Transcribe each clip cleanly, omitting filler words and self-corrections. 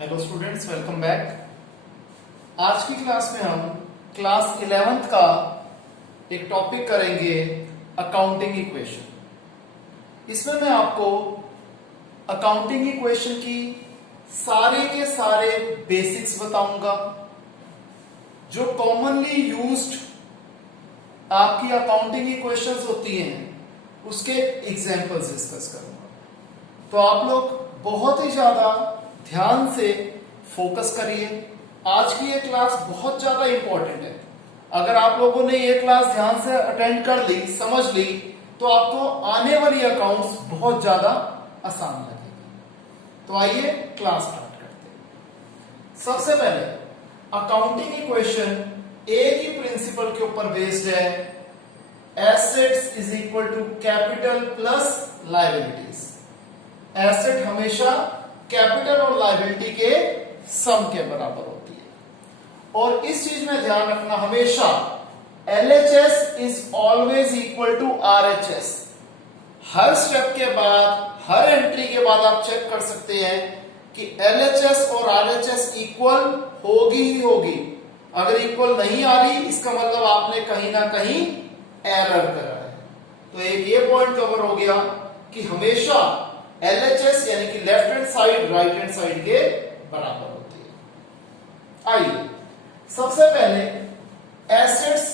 Hello students, welcome back. आज की class में हम क्लास 11th का एक टॉपिक करेंगे, अकाउंटिंग इक्वेशन। इसमें मैं आपको अकाउंटिंग इक्वेशन की सारे के सारे बेसिक्स बताऊंगा। जो कॉमनली यूज्ड आपकी अकाउंटिंग इक्वेशंस होती हैं उसके एग्जांपल्स डिस्कस करूंगा। तो आप लोग बहुत ही ज्यादा ध्यान से फोकस करिए। आज की ये क्लास बहुत ज्यादा इंपॉर्टेंट है। अगर आप लोगों ने ये क्लास ध्यान से अटेंड कर ली, समझ ली, तो आपको आने वाली अकाउंट्स बहुत ज्यादा आसान लगेगी। तो आइए क्लास स्टार्ट करते हैं। सबसे पहले अकाउंटिंग इक्वेशन एक ही प्रिंसिपल के ऊपर बेस्ड है, assets is equal to capital plus liabilities. Asset हमेशा कैपिटल और लायबिलिटी के सम के बराबर होती है। और इस चीज में ध्यान रखना हमेशा, LHS is always equal to RHS। हर स्टेप के बाद, हर एंट्री के बाद आप चेक कर सकते हैं कि LHS और RHS इक्वल होगी ही होगी। अगर इक्वल नहीं आ रही, इसका मतलब आपने कहीं ना कहीं एरर करा है। तो एक ये पॉइंट कवर हो गया कि हमेशा LHS यानी कि left hand side right hand side के बराबर होती है। आइए सबसे पहले एसेट्स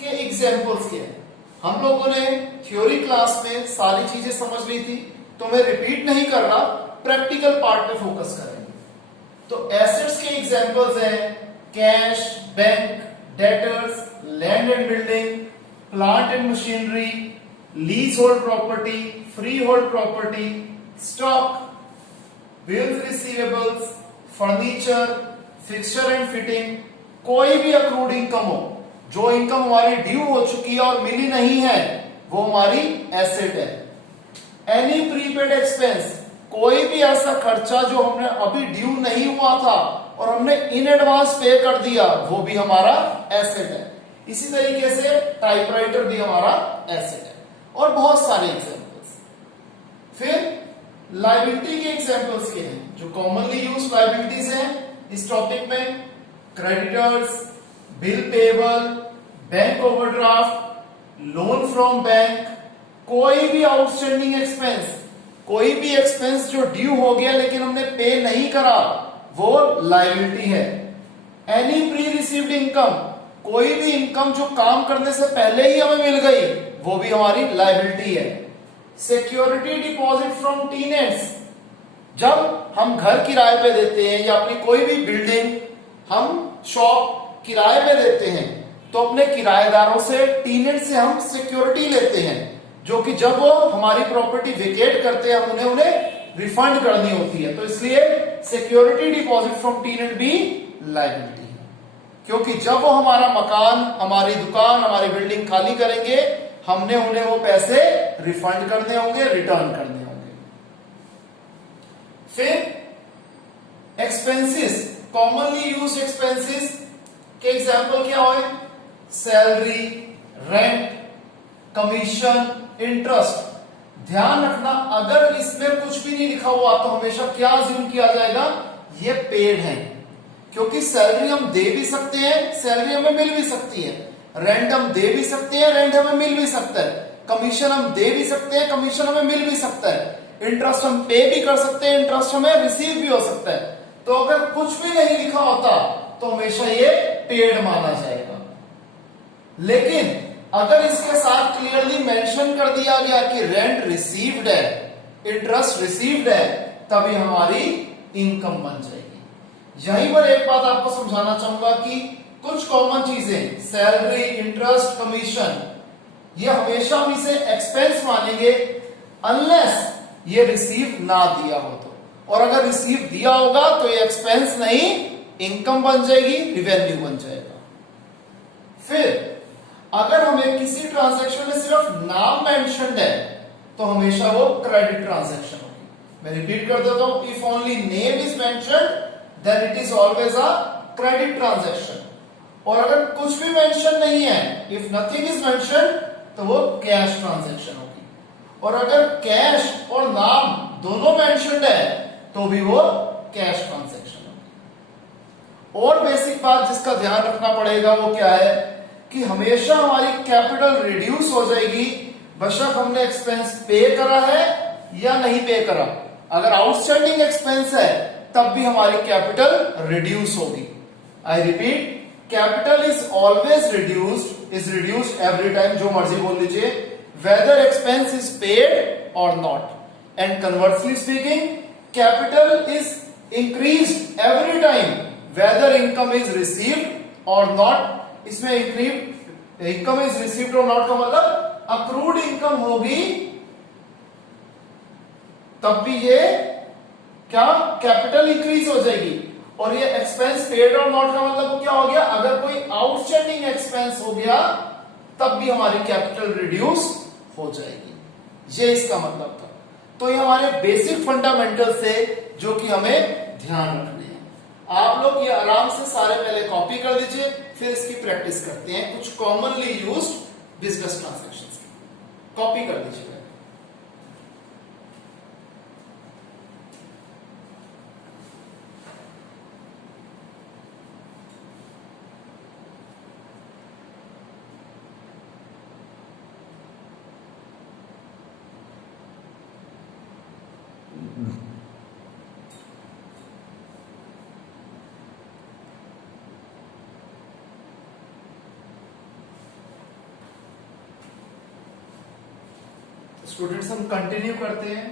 के एग्जांपल्स क्या हैं। हम लोगों ने थ्योरी क्लास में सारी चीजें समझ ली थी, तो मैं रिपीट नहीं कर रहा, प्रैक्टिकल पार्ट पे फोकस करेंगे। तो एसेट्स के एग्जांपल्स हैं cash, bank, debtors, land and building, plant and machinery, lease hold property, free hold property, stock, bills receivables, furniture, fixture and fitting. कोई भी अक्रूड इनकम हो, जो इनकम हमारी ड्यू हो चुकी है और मिली नहीं है, वो हमारी एसेट है। एनी प्रीपेड एक्सपेंस, कोई भी ऐसा खर्चा जो हमने अभी ड्यू नहीं हुआ था और हमने इन एडवांस पे कर दिया, वो भी हमारा एसेट है। इसी तरीके से टाइपराइटर भी हमारा एसेट है, और बहुत सारे एग्जांपल्स। फिर लायबिलिटी के एग्जांपल्स के हैं जो कॉमनली यूज्ड लायबिलिटीज हैं इस टॉपिक में, creditors, bill payable, bank overdraft, loan from bank. कोई भी आउटस्टैंडिंग एक्सपेंस, कोई भी एक्सपेंस जो ड्यू हो गया लेकिन हमने पे नहीं करा, वो लायबिलिटी है। एनी प्री रिसीव्ड इनकम, कोई भी इनकम जो काम करने से पहले ही हमें मिल गई, वो भी हमारी लायबिलिटी है। सिक्योरिटी डिपॉजिट फ्रॉम टेनेंट्स, जब हम घर किराए पे देते हैं या अपनी कोई भी बिल्डिंग, हम शॉप किराए पे देते हैं, तो अपने किराएदारों से, टेनेंट से हम सिक्योरिटी लेते हैं, जो कि जब वो हमारी प्रॉपर्टी वेकेट करते हैं हम उन्हें रिफंड करनी होती है। तो इसलिए सिक्योरिटी डिपॉजिट फ्रॉम टेनेंट भी लायबिलिटी है, क्योंकि जब वो हमारा मकान, हमारी दुकान, हमारी बिल्डिंग खाली करेंगे, हमने उन्हें वो पैसे रिफंड करने होंगे, रिटर्न करने होंगे। फिर एक्सपेंसेस, कॉमनली यूज्ड एक्सपेंसेस के एग्जांपल क्या हुए, सैलरी, रेंट, कमीशन, इंटरेस्ट। ध्यान रखना, अगर इसमें कुछ भी नहीं लिखा हुआ तो हमेशा क्या अज्यूम किया जाएगा, ये पेड है, क्योंकि सैलरी हम दे भी सकते हैं, सैलरी हमें मिल भी सकती है। रेंट हम दे भी सकते हैं, रेंट हमें मिल भी सकता है। कमीशन हम दे भी सकते हैं, कमीशन हमें मिल भी सकता है। इंटरेस्ट हम पे भी कर सकते हैं, इंटरेस्ट हमें रिसीव भी हो सकता है। तो अगर कुछ भी नहीं लिखा होता तो हमेशा ये पेड माना जाएगा। लेकिन अगर इसके साथ क्लियरली मेंशन कर दिया गया कि रेंट रिसीव्ड है, इंटरेस्ट रिसीव्ड है, तभी हमारी इनकम बन जाएगी। यहीं पर एक बात आपको समझाना चाहूंगा कि कुछ कॉमन चीजें, सैलरी, इंटरेस्ट, कमीशन, ये हमेशा हम इसे एक्सपेंस मानेंगे अनलेस ये रिसीव ना दिया हो तो। और अगर रिसीव दिया होगा तो ये एक्सपेंस नहीं, इनकम बन जाएगी, रिवेन्यू बन जाएगा। फिर अगर हमें किसी ट्रांजैक्शन में सिर्फ नाम मेंशन्ड है तो हमेशा वो क्रेडिट ट्रांजैक्शन होगी। मैं रिपीट कर देता हूं, if only name is mentioned then it is always a credit transaction. और अगर कुछ भी मेंशन नहीं है, इफ नथिंग इज मेंशन्ड, तो वो कैश ट्रांजैक्शन होगी। और अगर कैश और नाम दोनों मेंशन्ड है तो भी वो कैश ट्रांजैक्शन होगी। और बेसिक बात जिसका ध्यान रखना पड़ेगा वो क्या है कि हमेशा हमारी कैपिटल रिड्यूस हो जाएगी बेशक हमने एक्सपेंस पे करा है या नहीं पे करा। अगर आउटस्टैंडिंग एक्सपेंस है तब भी हमारी कैपिटल रिड्यूस होगी। I repeat, capital is always reduced every time, जो मर्जी बोल लीजिए, whether expense is paid or not. And conversely speaking, capital is increased every time whether income is received or not. इसमें income is received or not का मतलब accrued income होगी तब भी ये क्या कैपिटल इंक्रीज हो जाएगी। और ये एक्सपेंस पेड और नॉट का मतलब क्या हो गया, अगर कोई आउटस्टैंडिंग एक्सपेंस हो गया तब भी हमारी कैपिटल रिड्यूस हो जाएगी। ये इसका मतलब था। तो ये हमारे बेसिक फंडामेंटल से जो कि हमें ध्यान रखने हैं। आप लोग ये आराम से सारे पहले कॉपी कर लीजिए, फिर इसकी प्रैक्टिस करते हैं कुछ कॉमनली यूज्ड बिजनेस ट्रांजैक्शंस की। कॉपी कर लीजिए। स्टूडेंट्स हम कंटिन्यू करते हैं।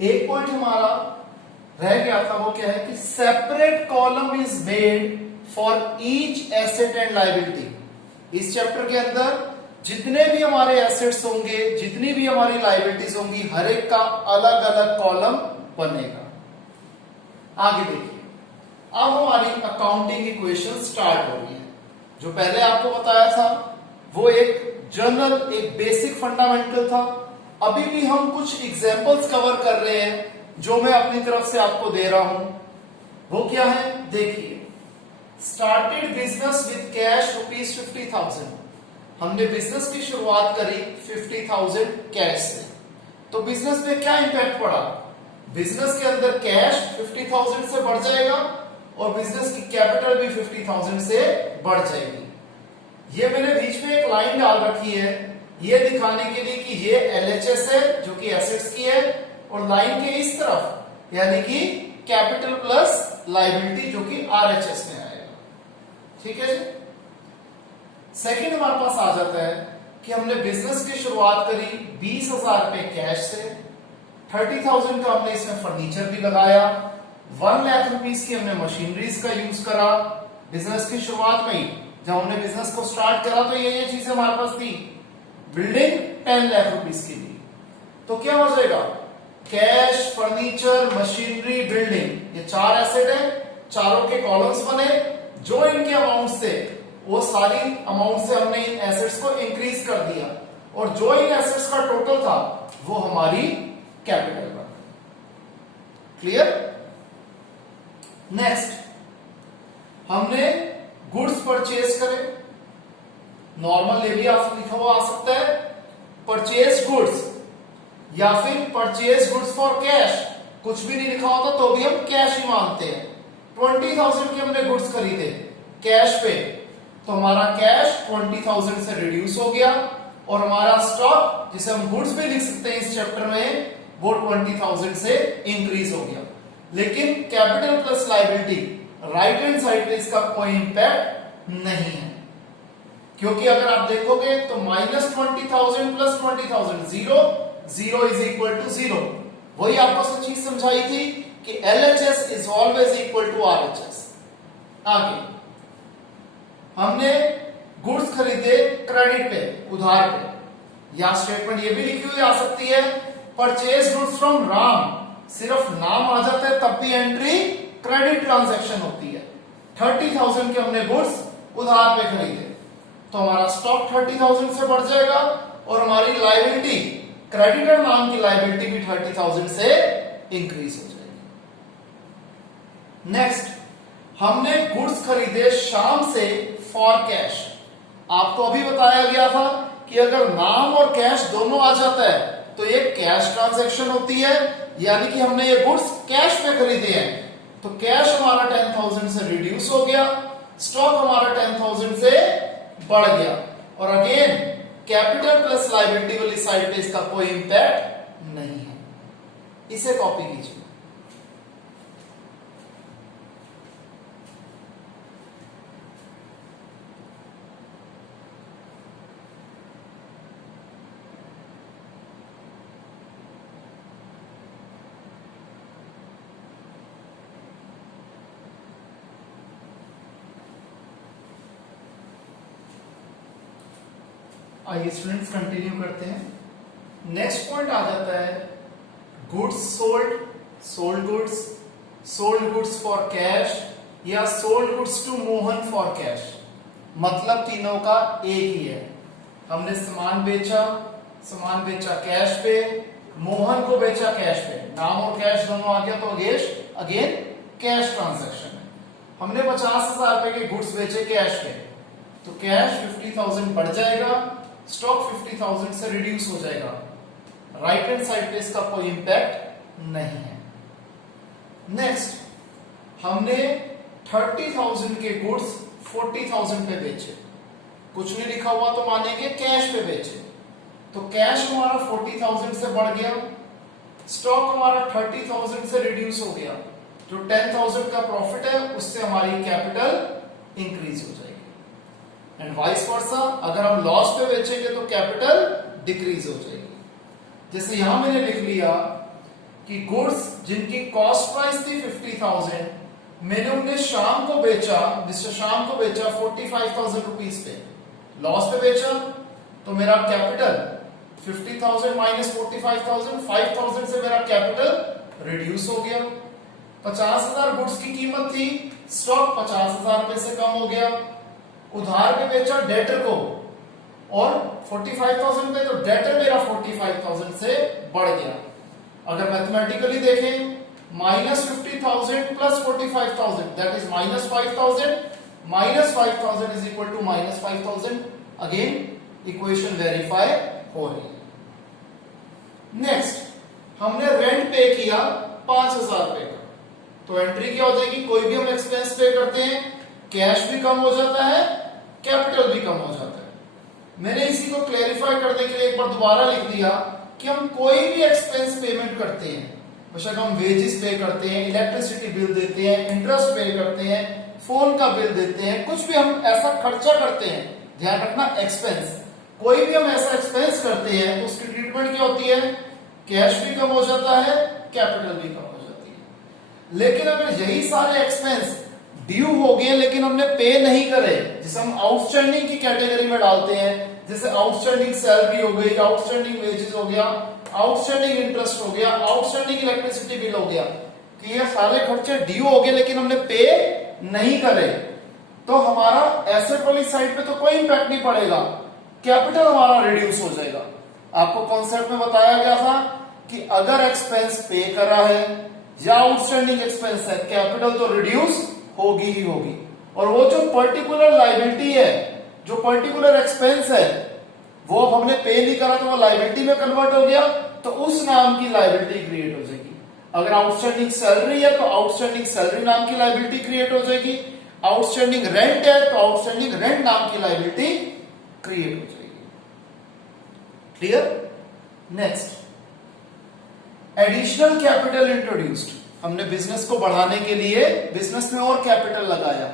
एक पॉइंट हमारा रह गया था, वो क्या है कि separate column is made for each asset and liability. इस चैप्टर के अंदर जितने भी हमारे एसेट्स होंगे, जितनी भी हमारी लायबिलिटीज होंगी, हर एक का अलग अलग कॉलम बनेगा। आगे देखिए, अब हमारी अकाउंटिंग इक्वेशन स्टार्ट हो रही है। जो पहले आपको बताया था वो एक जनरल, एक बेसिक फंडामेंटल था। अभी भी हम कुछ एग्जांपल्स कवर कर रहे हैं जो मैं अपनी तरफ से आपको दे रहा हूं। वो क्या है देखिए, स्टार्टेड बिजनेस विद कैश ₹50,000। हमने बिजनेस की शुरुआत करी 50,000 कैश से। तो बिजनेस पे क्या इंपैक्ट पड़ा, बिजनेस के अंदर कैश 50,000 से बढ़ जाएगा और बिजनेस की कैपिटल भी 50,000 से बढ़ जाएगी। ये मैंने बीच में एक लाइन डाल रखी है ये दिखाने के लिए कि ये LHS है जो कि एसेट्स की है, और लाइन के इस तरफ यानी कि कैपिटल प्लस लायबिलिटी जो कि RHS में आएगा। ठीक है जी। सेकंड हमारे पास आ जाता है कि हमने बिजनेस की शुरुआत करी 20,000 रुपए कैश से, 30,000 का हमने इसमें फर्नीचर भी लगाया, 1 लाख रुपीस की हमने मशीनरीज का यूज करा। बिजनेस की शुरुआत में ही जब हमने बिजनेस को स्टार्ट करा तो ये चीजें हमारे पास थी। बिल्डिंग 10 लाख रुपीस की थी। तो क्या हो जाएगा, कैश, फर्नीचर, मशीनरी, बिल्डिंग, ये 4 एसेट है, चारों के कॉलम्स बने। जो इनके अमाउंट थे वो सारी अमाउंट से हमने इन एसेट्स को इंक्रीज कर दिया, और जो इन एसेट्स का टोटल था वो हमारी कैपिटल बन। क्लियर। नेक्स्ट, हमने गुड्स परचेज करे। नॉर्मल ले भी आप लिखा हुआ आ सकता है, परचेज गुड्स या फिर परचेज गुड्स फॉर कैश। कुछ भी नहीं लिखा होता तो भी हम कैश ही मानते हैं। 20,000 के हमने गुड्स खरीदे कैश पे, तो हमारा कैश 20,000 से रिड्यूस हो गया, और हमारा स्टॉक जिसे हम गुड्स भी लिख सकते हैं इस चैप्टर में, वो 20,000 से इंक्रीज हो गया। लेकिन capital plus liability right hand side पे इसका कोई इंपैक्ट नहीं है, क्योंकि अगर आप देखोगे तो -20,000 प्लस 20,000 0 इज इक्वल टू 0। वही आपको सब चीज समझाई थी कि LHS is always equal to RHS। आगे हमने गुड्स खरीदे क्रेडिट पे, उधार पे, या स्टेटमेंट ये भी लिखी हुई आ सकती है, परचेज गुड्स फ्रॉम राम। सिर्फ नाम आ जाता है तब भी एंट्री क्रेडिट ट्रांजैक्शन होती है। 30,000 के हमने गुड्स उधार पे खरीदे, तो हमारा स्टॉक 30,000 से बढ़ जाएगा, और हमारी लायबिलिटी, क्रेडिटर नाम की लायबिलिटी भी 30,000 से इंक्रीज हो जाएगी। नेक्स्ट, हमने गुड्स खरीदे शाम से फॉर कैश। आपको अभी बताया गया था कि अगर नाम और कैश दोनों आ जाता है तो ये कैश ट्रांजैक्शन होती है, यानी कि हमने ये गुड्स कैश पे खरीदे हैं। तो कैश हमारा 10,000 से रिड्यूस हो गया, स्टॉक हमारा 10,000 से बढ़ गया। और अगेन कैपिटल प्लस लायबिलिटी वाली साइड पे इसका कोई इंपैक्ट नहीं है। इसे कॉपी कीजिए। आइए स्टूडेंट्स कंटिन्यू करते हैं। नेक्स्ट पॉइंट आ जाता है goods sold, sold goods, sold goods for cash या sold goods to Mohan for cash. मतलब तीनों का एक ही है। हमने सामान बेचा कैश पे, मोहन को बेचा कैश पे, नाम और कैश दोनों आ गया तो अगेन कैश ट्रांजैक्शन है। हमने 50,000 रुपए के गुड्स बेचे कैश पे, तो कैश 50,000 बढ़ जाएगा, स्टॉक 50,000 से रिड्यूस हो जाएगा। राइट हैंड साइड पे इसका कोई इंपैक्ट नहीं है। नेक्स्ट हमने 30,000 के गुड्स 40,000 पे बेचे, कुछ नहीं लिखा हुआ तो मानेंगे कैश पे बेचे, तो कैश हमारा 40,000 से बढ़ गया, स्टॉक हमारा 30,000 से रिड्यूस हो गया। जो 10,000 का प्रॉफिट है उससे हमारी कैपिटल इंक्रीज हो जाएगी। एंड वाइस वर्सा, अगर हम लॉस पे बेचेंगे तो कैपिटल डिक्रीज हो जाएगी। जैसे यहां मैंने लिख लिया कि गुड्स जिनकी कॉस्ट प्राइस थी 50,000, मैंने उन्हें शाम को बेचा 45,000 रुपीज पे, लॉस पे बेचा, तो मेरा कैपिटल 50,000 माइनस 45,000, 5,000 से मेरा कैपिटल रिड्यूस हो गया। 50,000 गुड्स की कीमत थी, स्टॉक 50,000 रुपए से कम हो गया। उधार पे बेचा डेटर को और 45,000 पे, तो डेटर मेरा 45,000 से बढ़ गया। अगर मैथमेटिकली देखें, minus 50,000 plus 45,000 that is minus 5,000, minus 5,000 is equal to minus 5,000। Again equation verify हो रही है। नेक्स्ट हमने रेंट पे किया 5,000 रुपए का, तो एंट्री क्या हो जाएगी? कोई भी हम एक्सपेंस पे करते हैं, कैश भी कम हो जाता है, कैपिटल भी कम हो जाता है। मैंने इसी को क्लेरिफाई करने के लिए एक बार दोबारा लिख दिया कि हम कोई भी एक्सपेंस पेमेंट करते हैं, बेशक हम वेजेस पे करते हैं, इलेक्ट्रिसिटी बिल देते हैं, इंटरेस्ट पे करते हैं, फोन का बिल देते हैं, कुछ भी हम ऐसा खर्चा करते हैं, ध्यान रखना एक्सपेंस, कोई भी हम ऐसा एक्सपेंस करते हैं तो उसकी ट्रीटमेंट क्या होती है? कैश भी कम हो जाता है, कैपिटल भी कम हो जाती है। लेकिन अगर यही सारे एक्सपेंस ड्यू हो गए लेकिन हमने पे नहीं करे, जिसे हम आउटस्टैंडिंग की कैटेगरी में डालते हैं, जैसे आउटस्टैंडिंग सैलरी हो गई, आउटस्टैंडिंग वेजेस हो गया, आउटस्टैंडिंग इंटरेस्ट हो गया, आउटस्टैंडिंग इलेक्ट्रिसिटी बिल हो गया, कि ये सारे खर्चे ड्यू हो गए लेकिन हमने पे नहीं करे, तो हमारा एसेट वाली साइड पे तो कोई इंपैक्ट नहीं पड़ेगा, कैपिटल हमारा रिड्यूस हो जाएगा। आपको कॉन्सेप्ट में बताया गया था कि अगर एक्सपेंस पे करा है या आउटस्टैंडिंग एक्सपेंस है, कैपिटल तो रिड्यूस होगी ही होगी। और वो जो पर्टिकुलर लायबिलिटी है, जो पर्टिकुलर एक्सपेंस है, वो अब हमने पे नहीं करा तो वो लायबिलिटी में कन्वर्ट हो गया, तो उस नाम की लायबिलिटी क्रिएट हो जाएगी। अगर आउटस्टैंडिंग सैलरी है तो आउटस्टैंडिंग सैलरी नाम की लायबिलिटी क्रिएट हो जाएगी, आउटस्टैंडिंग रेंट है तो आउटस्टैंडिंग रेंट नाम की लायबिलिटी क्रिएट हो जाएगी। Clear? Next, additional capital introduced. हमने बिजनेस को बढ़ाने के लिए बिजनेस में और कैपिटल लगाया,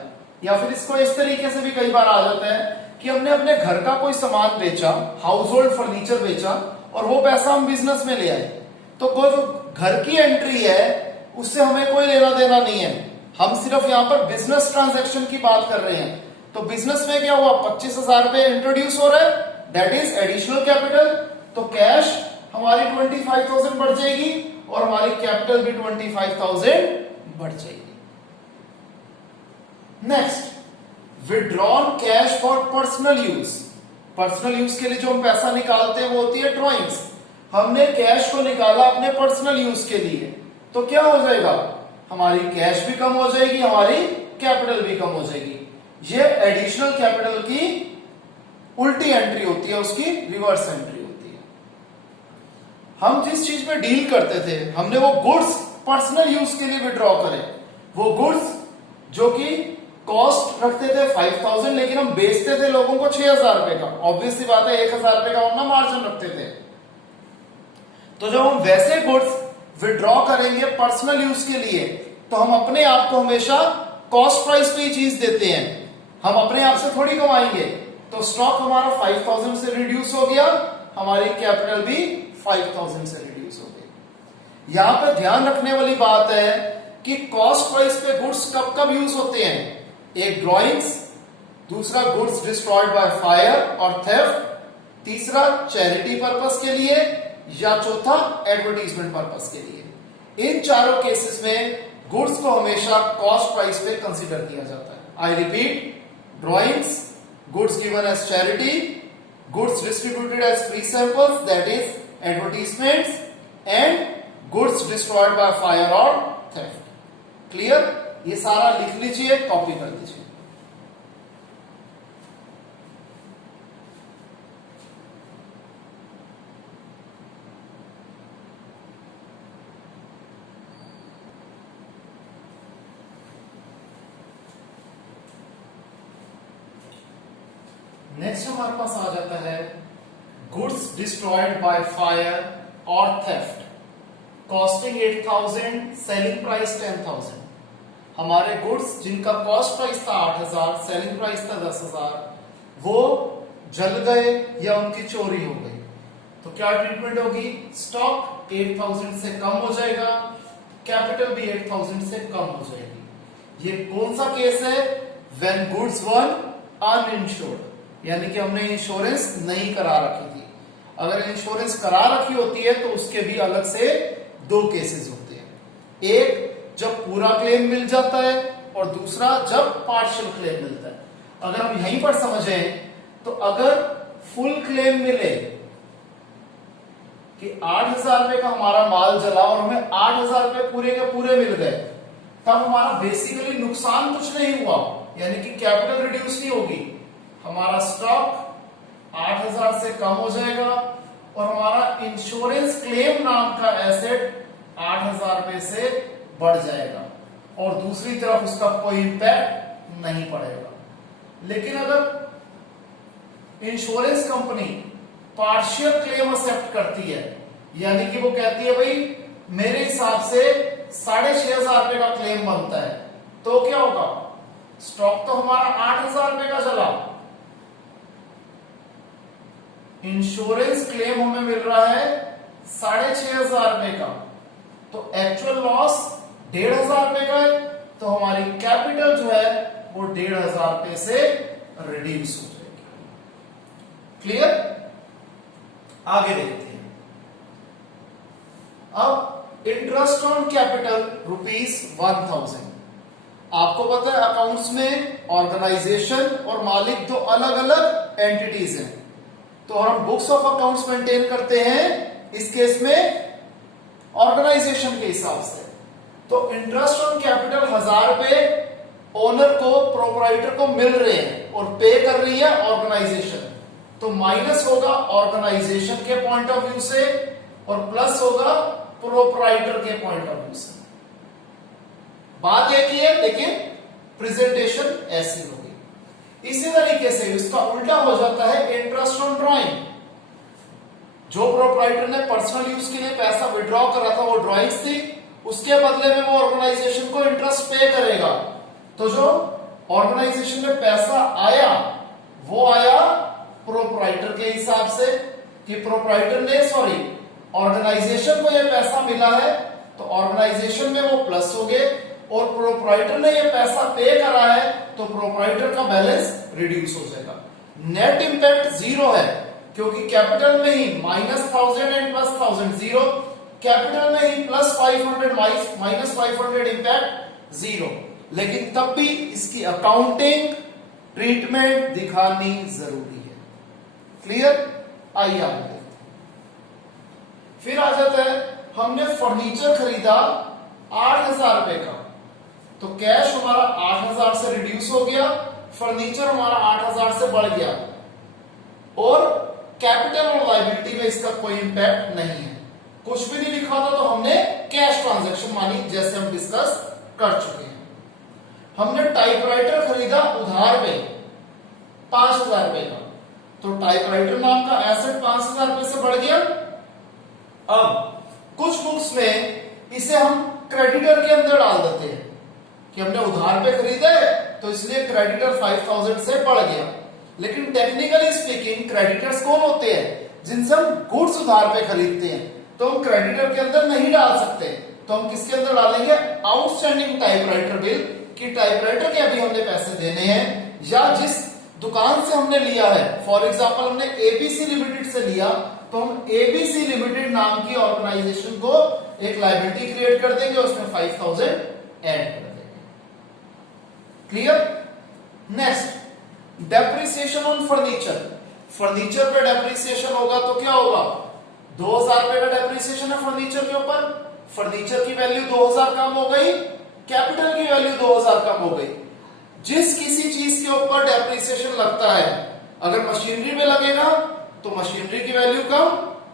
या फिर इसको इस तरीके से भी कई बार आ जाता है कि हमने अपने घर का कोई सामान बेचा, हाउस होल्ड फर्नीचर बेचा, और वो पैसा हम बिजनेस में ले आए, तो वो जो घर की एंट्री है उससे हमें कोई लेना देना नहीं है, हम सिर्फ यहां पर बिजनेस ट्रांजैक्शन की बात कर रहे हैं। तो बिजनेस में क्या हुआ? 25,000 रुपए इंट्रोड्यूस हो रहा है, दैट इज एडिशनल कैपिटल, तो कैश हमारी 25,000 बढ़ जाएगी और हमारी कैपिटल भी 25,000 बढ़ जाएगी। Next, withdrawn cash for personal use. Personal use के लिए जो हम पैसा निकालते हैं वो होती है ड्रॉइंग्स। हमने कैश को निकाला अपने पर्सनल यूज के लिए, तो क्या हो जाएगा? हमारी कैश भी कम हो जाएगी, हमारी कैपिटल भी कम हो जाएगी। ये एडिशनल कैपिटल की उल्टी एंट्री होती है, उसकी रिवर्स एंट्री होती है। हम जिस चीज में डील करते थे, हमने वो गुड्स पर्सनल यूज के लिए विड्रॉ करे, वो गुड्स जो कि कॉस्ट रखते थे 5000 लेकिन हम बेचते थे लोगों को 6000 रुपए का, ऑब्वियस सी बात है 1000 रुपए का हम ना मार्जिन रखते थे। तो जब हम वैसे गुड्स विड्रॉ करेंगे पर्सनल यूज के लिए तो हम अपने आप को हमेशा कॉस्ट प्राइस पे ही चीज देते हैं, हम अपने आप से थोड़ी कमाएंगे। तो स्टॉक हमारा 5000 से रिड्यूस हो गया, हमारी कैपिटल भी 5000 से रिड्यूस हो गई। यहां पे ध्यान रखने वाली बात है कि कॉस्ट प्राइस पे गुड्स कब कब यूज होते हैं, एक ड्रॉइंग्स, दूसरा गुड्स डिस्ट्रॉयड बाय फायर और थेफ्ट, तीसरा चैरिटी पर्पस के लिए, या चौथा एडवर्टीजमेंट पर्पस के लिए। इन चारों केसेस में गुड्स को हमेशा कॉस्ट प्राइस पे कंसीडर किया जाता है। I repeat, drawings, goods given as charity, goods distributed as free samples that is advertisements, and goods destroyed by fire और थेफ्ट। क्लियर? ये सारा लिख लीजिए, कॉपी कर लीजिए। नेक्स्ट हमारे पास आ जाता है गुड्स डिस्ट्रॉयड बाय फायर और थेफ्ट, कॉस्टिंग 8000, सेलिंग प्राइस 10000। हमारे गुड्स जिनका कॉस्ट प्राइस था 8000, सेलिंग प्राइस था 10000, वो जल गए या उनकी चोरी हो गई, तो क्या ट्रीटमेंट होगी? स्टॉक 8000 से कम हो जाएगा, कैपिटल भी 8000 से कम हो जाएगी। ये कौन सा केस है? व्हेन गुड्स वर अनइंश्योर्ड, यानी कि हमने इंश्योरेंस नहीं करा रखी थी। अगर इंश्योरेंस करा रखी होती है तो उसके भी अलग से दो केसेस होते हैं, एक जब पूरा क्लेम मिल जाता है और दूसरा जब पार्शियल क्लेम मिलता है। अगर हम यहीं पर समझें तो अगर फुल क्लेम मिले कि 8000 रुपए का हमारा माल जला और हमें 8000 रुपए पूरे के पूरे मिल गए, तब हमारा बेसिकली नुकसान कुछ नहीं हुआ, यानी कि कैपिटल रिड्यूस नहीं होगी, हमारा स्टॉक 8000 से कम हो जाएगा और हमारा इंश्योरेंस क्लेम नाम का एसेट 8000 रुपए से बढ़ जाएगा और दूसरी तरफ उसका कोई इंपैक्ट नहीं पड़ेगा। लेकिन अगर insurance company partial claim accept करती है, यानी कि वो कहती है भाई मेरे हिसाब से 6500 रुपए का क्लेम बनता है, तो क्या होगा? स्टॉक तो हमारा 8000 रुपए का चला, इंश्योरेंस क्लेम हमें मिल रहा है 6500 रुपए का, तो एक्चुअल लॉस 1500 रुपए का है, तो हमारी कैपिटल जो है वो 1500 रुपए से रिड्यूस हो जाएगी। क्लियर? आगे देखते हैं। अब इंटरेस्ट ऑन कैपिटल ₹1000। आपको पता है अकाउंट्स में ऑर्गेनाइजेशन और मालिक दो अलग अलग एंटिटीज हैं, तो हम बुक्स ऑफ अकाउंट्स मेंटेन करते हैं इस केस में ऑर्गेनाइजेशन के हिसाब से। तो इंटरेस्ट ऑन कैपिटल 1000 रुपए ओनर को, प्रोपराइटर को मिल रहे हैं और पे कर रही है ऑर्गेनाइजेशन, तो माइनस होगा ऑर्गेनाइजेशन के पॉइंट ऑफ व्यू से और प्लस होगा प्रोपराइटर के पॉइंट ऑफ व्यू से। बात एक ही है लेकिन प्रेजेंटेशन ऐसी होगी। इसी तरीके से इसका उल्टा हो जाता है इंटरेस्ट ऑन ड्राइंग। जो प्रोपराइटर ने पर्सनल यूज के लिए पैसा विड्रॉ करा था वो ड्राइंग्स थी, उसके बदले में वो ऑर्गेनाइजेशन को इंटरेस्ट पे करेगा। तो जो ऑर्गेनाइजेशन में पैसा आया वो आया प्रोपराइटर के हिसाब से कि प्रोपराइटर ने ऑर्गेनाइजेशन को ये पैसा मिला है तो ऑर्गेनाइजेशन में वो प्लस हो गए, और प्रोपराइटर ने ये पैसा पे करा है तो प्रोपराइटर का बैलेंस रिड्यूस हो जाएगा। नेट इंपैक्ट 0 है क्योंकि कैपिटल में ही -1000 एंड +1000 0, कैपिटल में ही +500 -500 इंपैक्ट 0। लेकिन तब भी इसकी अकाउंटिंग ट्रीटमेंट दिखानी जरूरी है। क्लियर? आइए आगे देखते हैं। फिर आ जाता है हमने फर्नीचर खरीदा 8000 रुपए का, तो कैश हमारा 8000 से रिड्यूस हो गया, फर्नीचर हमारा 8000 से बढ़ गया, और कैपिटल और लायबिलिटी में इसका कोई इंपैक्ट नहीं है। कुछ भी नहीं लिखा था तो हमने कैश ट्रांजैक्शन मानी, जैसे हम डिस्कस कर चुके हैं। हमने टाइपराइटर खरीदा उधार पे 5,000 रुपए का, तो टाइपराइटर नाम का एसेट 5,000 रुपए से बढ़ गया। अब कुछ बुक्स में इसे हम क्रेडिटर के अंदर डाल देते हैं कि हमने उधार पे खरीदा है तो इसलिए क्रेडिटर 5,000 से बढ़ गया, लेकिन टेक्निकली स्पीकिंग क्रेडिटर्स कौन होते हैं? जिनसे हम गुड्स उधार पे खरीदते हैं, तो हम क्रेडिटर के अंदर नहीं डाल सकते, तो हम किसके अंदर डालेंगे? आउटस्टैंडिंग टाइपराइटर बिल, कि टाइपराइटर के अभी हमने पैसे देने हैं, या जिस दुकान से हमने लिया है, फॉर एग्जाम्पल हमने एबीसी लिमिटेड से लिया, तो हम एबीसी लिमिटेड नाम की ऑर्गेनाइजेशन को एक लायबिलिटी क्रिएट कर देंगे, उसमें 5,000 ऐड कर देंगे। Clear? Next, depreciation on furniture. Furniture पे डेप्रिसिएशन होगा तो क्या होगा? 2,000 रुपए का डेप्रिसिएशन है फर्नीचर के ऊपर, फर्नीचर की वैल्यू 2,000 कम हो गई, कैपिटल की वैल्यू 2,000 कम हो गई। जिस किसी चीज के ऊपर डेप्रिसिएशन लगता है, अगर मशीनरी में लगेगा तो मशीनरी की वैल्यू कम,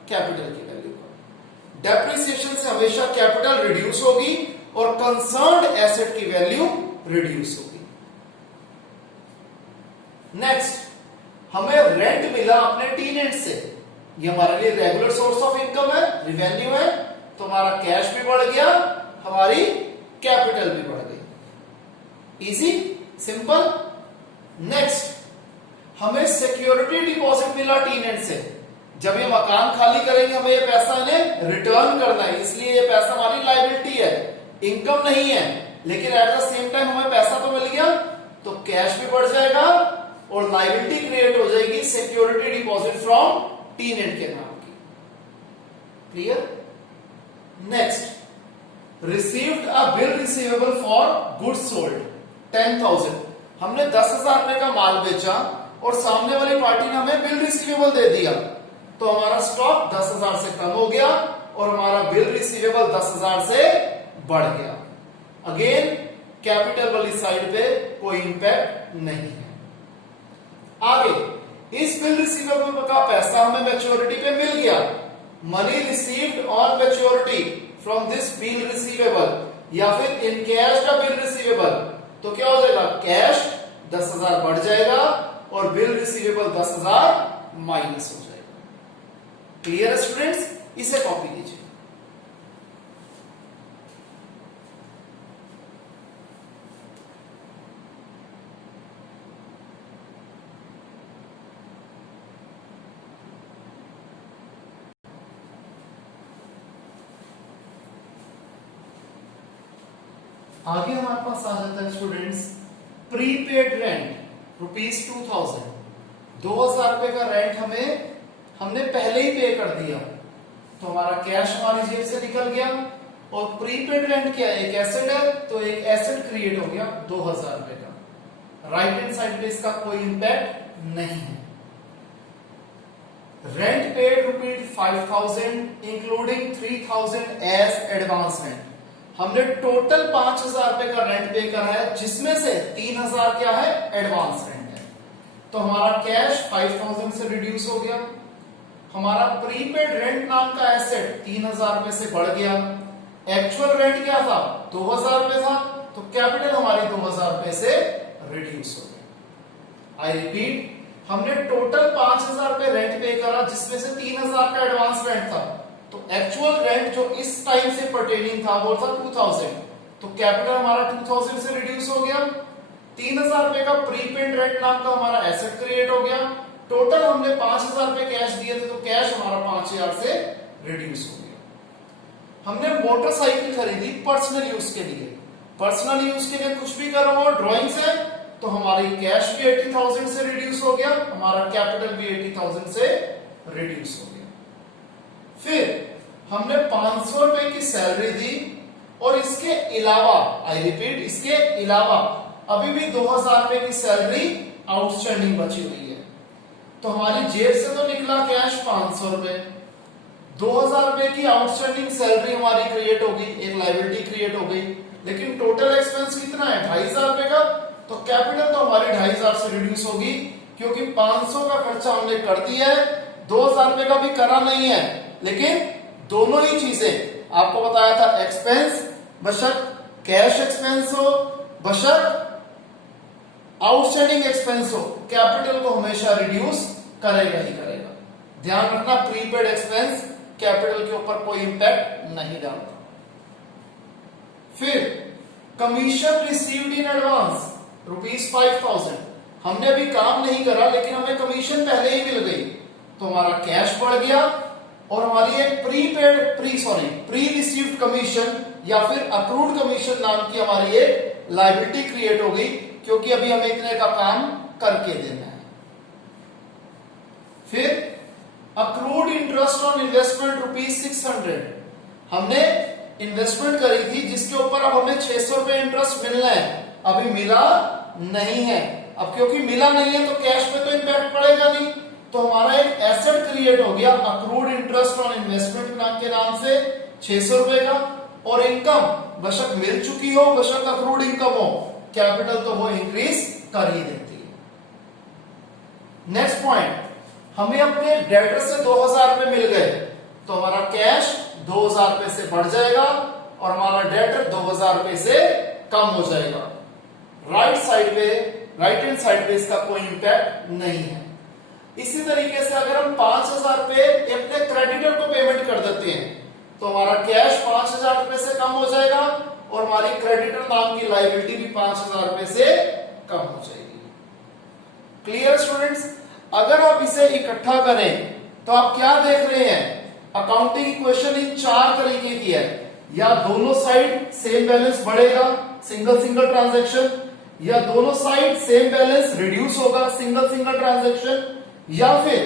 कैपिटल की वैल्यू कम। डेप्रिसिएशन से हमेशा कैपिटल रिड्यूस होगी और कंसर्न्ड एसेट की वैल्यू रिड्यूस होगी। नेक्स्ट, हमें रेंट मिला अपने टेनेंट से, ये हमारे लिए रेगुलर सोर्स ऑफ इनकम है, रिवेन्यू है, तो हमारा कैश भी बढ़ गया, हमारी कैपिटल भी बढ़ गई। Easy, simple. नेक्स्ट, हमें सिक्योरिटी डिपॉजिट मिला टेनेंट से, जब ये मकान खाली करेंगे हमें ये पैसा इन्हें रिटर्न करना है, इसलिए ये पैसा हमारी लायबिलिटी है, इनकम नहीं है, लेकिन एट द सेम टाइम हमें पैसा तो मिल गया, तो कैश भी बढ़ जाएगा और लायबिलिटी क्रिएट हो जाएगी सिक्योरिटी डिपॉजिट फ्रॉम टेनेंट के नाम की। Clear? Next, received a bill receivable for goods sold 10,000। हमने 10,000 रुपए का माल बेचा और सामने वाली पार्टी ने हमें बिल रिसीवेबल दे दिया, तो हमारा स्टॉक 10,000 से कम हो गया और हमारा बिल रिसीवेबल 10,000 से बढ़ गया। अगेन कैपिटल वाली साइड पे कोई इंपैक्ट नहीं है। आगे, इस बिल रिसीवेबल का पैसा हमें मैच्योरिटी पे मिल गया, money received on maturity from this bill receivable, या फिर इन कैश का बिल रिसीवेबल, तो क्या हो जाएगा? कैश 10,000 बढ़ जाएगा और बिल रिसीवेबल 10,000 माइनस हो जाएगा। क्लियर है स्टूडेंट्स? इसे कॉपी कीजिए। आगे हमारे पास आ जाता है स्टूडेंट्स प्रीपेड रेंट ₹2,000। 2,000 रुपए का रेंट हमने पहले ही पे कर दिया, तो हमारा कैश हमारी जेब से निकल गया। और प्रीपेड रेंट क्या है? एक एसेट है, तो एक एसेट क्रिएट हो गया 2,000 रुपए का। राइट हैंड साइड पे इसका कोई इंपैक्ट नहीं है। Rent paid ₹5,000 including 3,000 as advance rent. हमने टोटल 5,000 रुपए का रेंट पे करा है, जिसमें से 3,000 क्या है? एडवांस रेंट है, तो हमारा कैश 5,000 से रिड्यूस हो गया। हमारा प्रीपेड रेंट नाम का एसेट 3,000 रुपए से बढ़ गया। एक्चुअल रेंट क्या था? 2,000 रुपए था, तो कैपिटल हमारी 2,000 रुपए से रिड्यूस हो गया। आई रिपीट, हमने टोटल 5,000 रुपए रेंट पे करा, जिसमें से 3,000 का एडवांस रेंट था, तो एक्चुअल रेंट जो इस टाइम से पर्टेनिंग था वो था 2,000, तो कैपिटल हमारा 2,000 से रिड्यूस हो गया। 3,000 रुपए का प्रीपेड रेंट नाम का हमारा एसेट क्रिएट हो गया। टोटल हमने 5,000 रुपए कैश दिए थे, तो कैश हमारा 5,000 से रिड्यूस हो गया। हमने मोटरसाइकिल खरीदी पर्सनल यूज के लिए, पर्सनल यूज के लिए कुछ भी करो वो ड्रॉइंग से, तो हमारी कैश भी 80,000 से रिड्यूस हो गया, हमारा कैपिटल भी 80,000 से रिड्यूस हो गया। फिर हमने 500 रुपए की सैलरी दी और इसके अलावा, आई रिपीट, इसके अलावा अभी भी 2,000 रुपए की सैलरी आउटस्टैंडिंग बची हुई है, तो हमारी जेब से तो निकला कैश 500 रुपए, 2,000 रुपए की आउटस्टैंडिंग सैलरी हमारी क्रिएट हो गई, एक लायबिलिटी क्रिएट हो गई, लेकिन टोटल एक्सपेंस कितना है? 2,500 रुपए का, तो कैपिटल तो हमारी 2,500 से रिड्यूस होगी, क्योंकि 500 का खर्चा हमने कर दिया है, 2,000 रुपए का भी करा नहीं है, लेकिन दोनों ही चीजें आपको बताया था, एक्सपेंस बशर्त कैश एक्सपेंस हो, बशर्त आउटस्टैंडिंग एक्सपेंस हो, कैपिटल को हमेशा रिड्यूस करेगा ही करेगा। ध्यान रखना, प्रीपेड एक्सपेंस कैपिटल के ऊपर कोई इंपैक्ट नहीं डालता। फिर कमीशन रिसीव्ड इन एडवांस ₹5000, हमने अभी काम नहीं करा लेकिन हमें कमीशन पहले ही मिल गई, तो हमारा कैश बढ़ गया और हमारी एक प्री रिसीव्ड कमीशन या फिर अक्रूड कमीशन नाम की हमारी एक लायबिलिटी क्रिएट हो गई, क्योंकि अभी हमें इतने का काम करके देना है। फिर अक्रूड इंटरेस्ट ऑन इन्वेस्टमेंट ₹600, हमने इन्वेस्टमेंट करी थी जिसके ऊपर अब हमें ₹600 इंटरेस्ट मिलना है, अभी मिला नहीं है। अब क्योंकि मिला नहीं है तो कैश पे तो इंपैक्ट पड़ेगा नहीं, तो हमारा एक एसेट क्रिएट हो गया अक्रूड इंटरेस्ट ऑन इन्वेस्टमेंट नाम के नाम से ₹600 का, और इनकम बशक मिल चुकी हो, बशक अक्रूड इनकम हो, कैपिटल तो वो इंक्रीज कर ही देती है। नेक्स्ट पॉइंट, हमें अपने डेटर से ₹2000 मिल गए, तो हमारा कैश ₹2000 से बढ़ जाएगा और हमारा डेटर ₹2000 से कम हो जाएगा। राइट हैंड साइड पे इसका कोई इंपैक्ट नहीं है। इसी तरीके से अगर हम ₹5000 अपने क्रेडिटर को पेमेंट कर देते हैं, तो हमारा कैश ₹5000 से कम हो जाएगा और हमारी क्रेडिटर नाम की लायबिलिटी भी ₹5000 से कम हो जाएगी। Clear students? अगर आप इसे इकट्ठा करें तो आप क्या देख रहे हैं, अकाउंटिंग इक्वेशन इन 4 तरीके की है, या दोनों साइड सेम बैलेंस बढ़ेगा सिंगल ट्रांजैक्शन, या दोनों साइड सेम बैलेंस रिड्यूस होगा सिंगल ट्रांजैक्शन, या फिर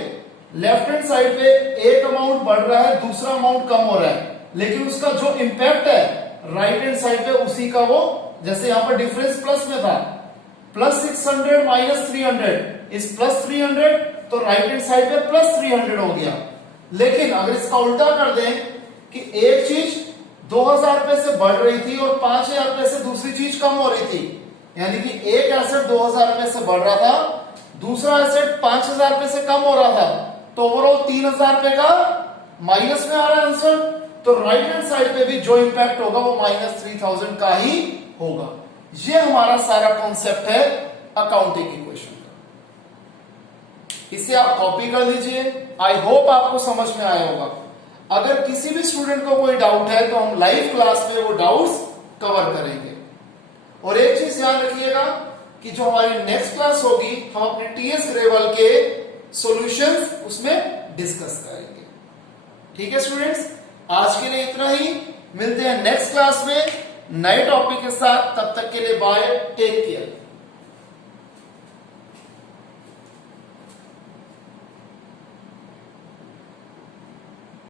लेफ्ट हैंड साइड पे एक अमाउंट बढ़ रहा है दूसरा अमाउंट कम हो रहा है, लेकिन उसका जो इंपैक्ट है राइट हैंड साइड पे उसी का वो, जैसे यहां पर डिफरेंस प्लस में था, +600 - 300 इज +300, तो राइट हैंड साइड पे +300 हो गया। लेकिन अगर इसका उल्टा कर दें कि एक चीज ₹2000 से बढ़ रही थी और ₹5000 से दूसरी चीज कम हो रही थी, यानी कि एक एसेट ₹2000 से बढ़ रहा था, दूसरा एसेट ₹5000 से कम हो रहा था, तो ओवरऑल ₹3000 का माइनस में आ रहा है आंसर, तो राइट हैंड साइड पे भी जो इंपैक्ट होगा वो -3000 का ही होगा। ये हमारा सारा कॉन्सेप्ट है अकाउंटिंग इक्वेशन का। इसे आप कॉपी कर लीजिए, आई होप आपको समझ में आया होगा। अगर किसी भी स्टूडेंट को कोई डाउट है तो हम लाइव क्लास में वो डाउट्स कवर करेंगे। और एक चीज ध्यान रखिएगा कि जो हमारी नेक्स्ट क्लास होगी हम अपने टीएस ग्रेवल के सॉल्यूशंस उसमें डिस्कस करेंगे। ठीक है स्टूडेंट्स, आज के लिए इतना ही, मिलते हैं नेक्स्ट क्लास में नए टॉपिक के साथ। तब तक के लिए बाय, टेक केयर।